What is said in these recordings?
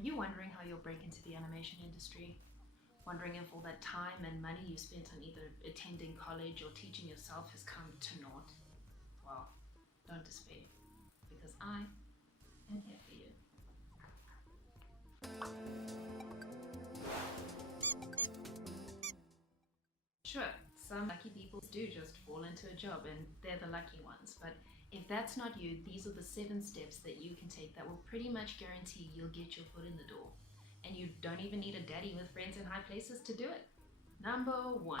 Are you wondering how you'll break into the animation industry? Wondering if all that time and money you spent on either attending college or teaching yourself has come to naught? Well, don't despair, because I am here for you. Sure, some lucky people do just fall into a job and they're the lucky ones, but if that's not you, these are the 7 steps that you can take that will pretty much guarantee you'll get your foot in the door. And you don't even need a daddy with friends in high places to do it. Number 1,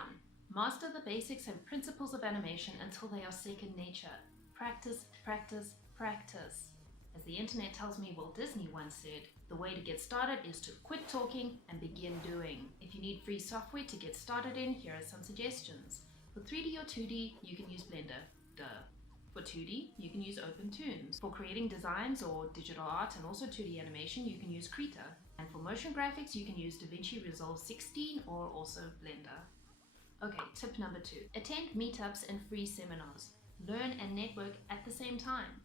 master the basics and principles of animation until they are second nature. Practice, practice, practice. As the internet tells me Walt Disney once said, the way to get started is to quit talking and begin doing. If you need free software to get started in, here are some suggestions. For 3D or 2D, you can use Blender. Duh. For 2D, you can use OpenToons. For creating designs or digital art and also 2D animation, you can use Krita. And for motion graphics, you can use DaVinci Resolve 16 or also Blender. Okay, tip number 2. Attend meetups and free seminars. Learn and network at the same time.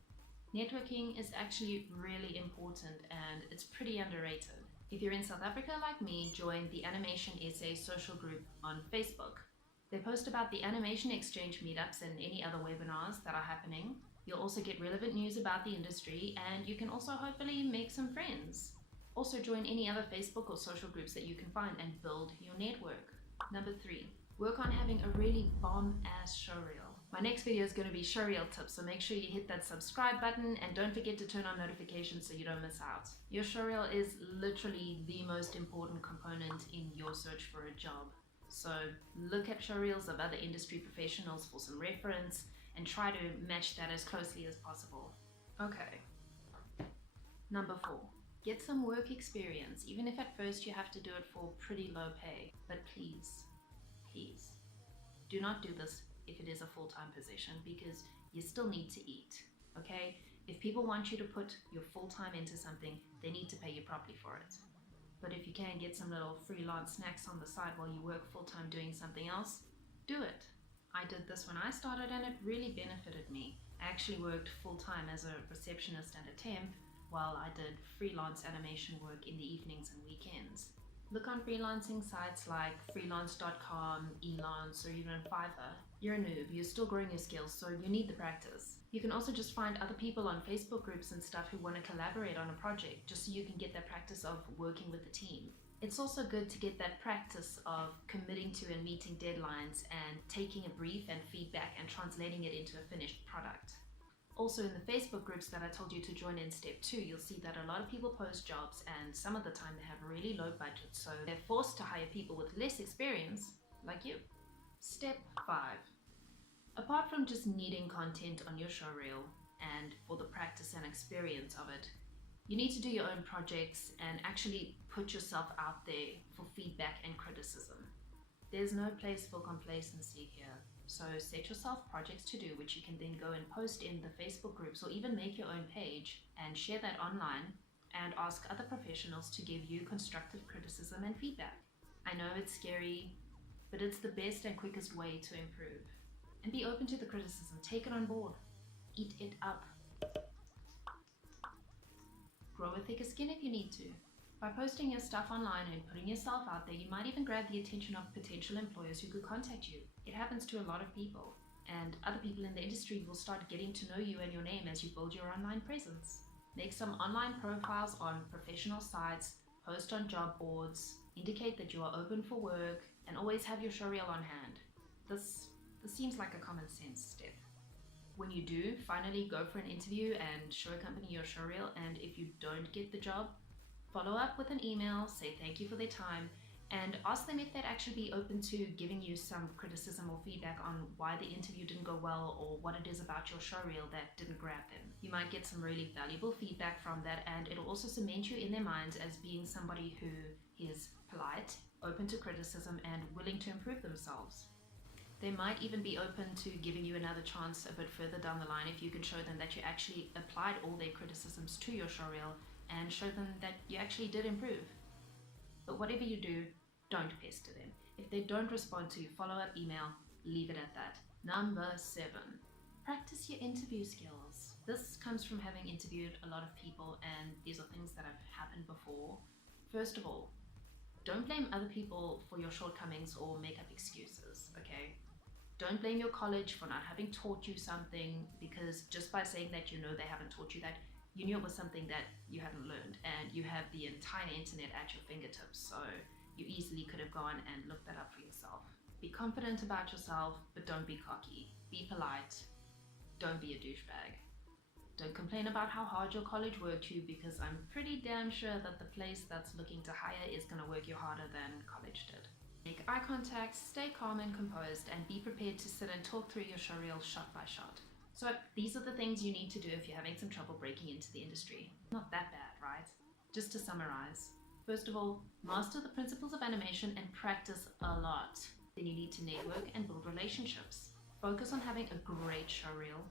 Networking is actually really important and it's pretty underrated. If you're in South Africa like me, join the Animation SA social group on Facebook. They post about the animation exchange meetups and any other webinars that are happening. You'll also get relevant news about the industry and you can also hopefully make some friends. Also join any other Facebook or social groups that you can find and build your network. Number 3, work on having a really bomb-ass showreel. My next video is going to be showreel tips, so make sure you hit that subscribe button and don't forget to turn on notifications so you don't miss out. Your showreel is literally the most important component in your search for a job. So look at showreels of other industry professionals for some reference and try to match that as closely as possible. Okay. Number 4. Get some work experience, even if at first you have to do it for pretty low pay. But please, please, do not do this if it is a full-time position because you still need to eat, okay? If people want you to put your full time into something, they need to pay you properly for it. But if you can get some little freelance snacks on the side while you work full-time doing something else, do it. I did this when I started and it really benefited me. I actually worked full-time as a receptionist and a temp while I did freelance animation work in the evenings and weekends. Look on freelancing sites like freelance.com, Elance, or even Fiverr. You're a noob, you're still growing your skills, so you need the practice. You can also just find other people on Facebook groups and stuff who want to collaborate on a project, just so you can get that practice of working with a team. It's also good to get that practice of committing to and meeting deadlines and taking a brief and feedback and translating it into a finished product. Also in the Facebook groups that I told you to join in step 2, you'll see that a lot of people post jobs and some of the time they have a really low budget, so they're forced to hire people with less experience like you. Step 5. Apart from just needing content on your showreel and for the practice and experience of it, you need to do your own projects and actually put yourself out there for feedback and criticism. There's no place for complacency here. So set yourself projects to do, which you can then go and post in the Facebook groups or even make your own page and share that online and ask other professionals to give you constructive criticism and feedback. I know it's scary, but it's the best and quickest way to improve. And be open to the criticism, take it on board, eat it up. Grow a thicker skin if you need to. By posting your stuff online and putting yourself out there, you might even grab the attention of potential employers who could contact you. It happens to a lot of people, and other people in the industry will start getting to know you and your name as you build your online presence. Make some online profiles on professional sites, post on job boards, indicate that you are open for work, and always have your showreel on hand. This seems like a common sense step. When you do finally go for an interview and show a company your showreel, and if you don't get the job, follow up with an email, say thank you for their time, and ask them if they'd actually be open to giving you some criticism or feedback on why the interview didn't go well or what it is about your showreel that didn't grab them. You might get some really valuable feedback from that, and it'll also cement you in their minds as being somebody who is polite, open to criticism, and willing to improve themselves. They might even be open to giving you another chance a bit further down the line if you can show them that you actually applied all their criticisms to your showreel and show them that you actually did improve. But whatever you do, don't pester them. If they don't respond to your follow-up email, leave it at that. Number 7, practice your interview skills. This comes from having interviewed a lot of people, and these are things that have happened before. First of all, don't blame other people for your shortcomings or make up excuses, okay? Don't blame your college for not having taught you something, because just by saying that you know they haven't taught you that, you knew it was something that you hadn't learned, and you have the entire internet at your fingertips, so you easily could have gone and looked that up for yourself. Be confident about yourself, but don't be cocky. Be polite. Don't be a douchebag. Don't complain about how hard your college worked you, because I'm pretty damn sure that the place that's looking to hire is going to work you harder than college did. Make eye contact, stay calm and composed, and be prepared to sit and talk through your showreel shot by shot. So these are the things you need to do if you're having some trouble breaking into the industry. Not that bad, right? Just to summarize. First of all, master the principles of animation and practice a lot. Then you need to network and build relationships. Focus on having a great showreel.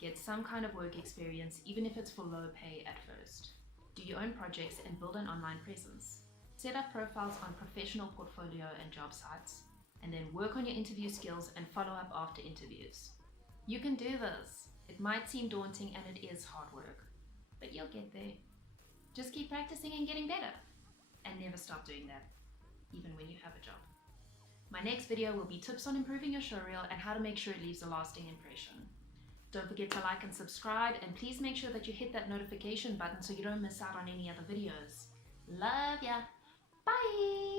Get some kind of work experience, even if it's for low pay at first. Do your own projects and build an online presence. Set up profiles on professional portfolio and job sites, and then work on your interview skills and follow up after interviews. You can do this. It might seem daunting and it is hard work, but you'll get there. Just keep practicing and getting better, and never stop doing that, even when you have a job. My next video will be tips on improving your showreel and how to make sure it leaves a lasting impression. Don't forget to like and subscribe, and please make sure that you hit that notification button so you don't miss out on any other videos. Love ya! Bye!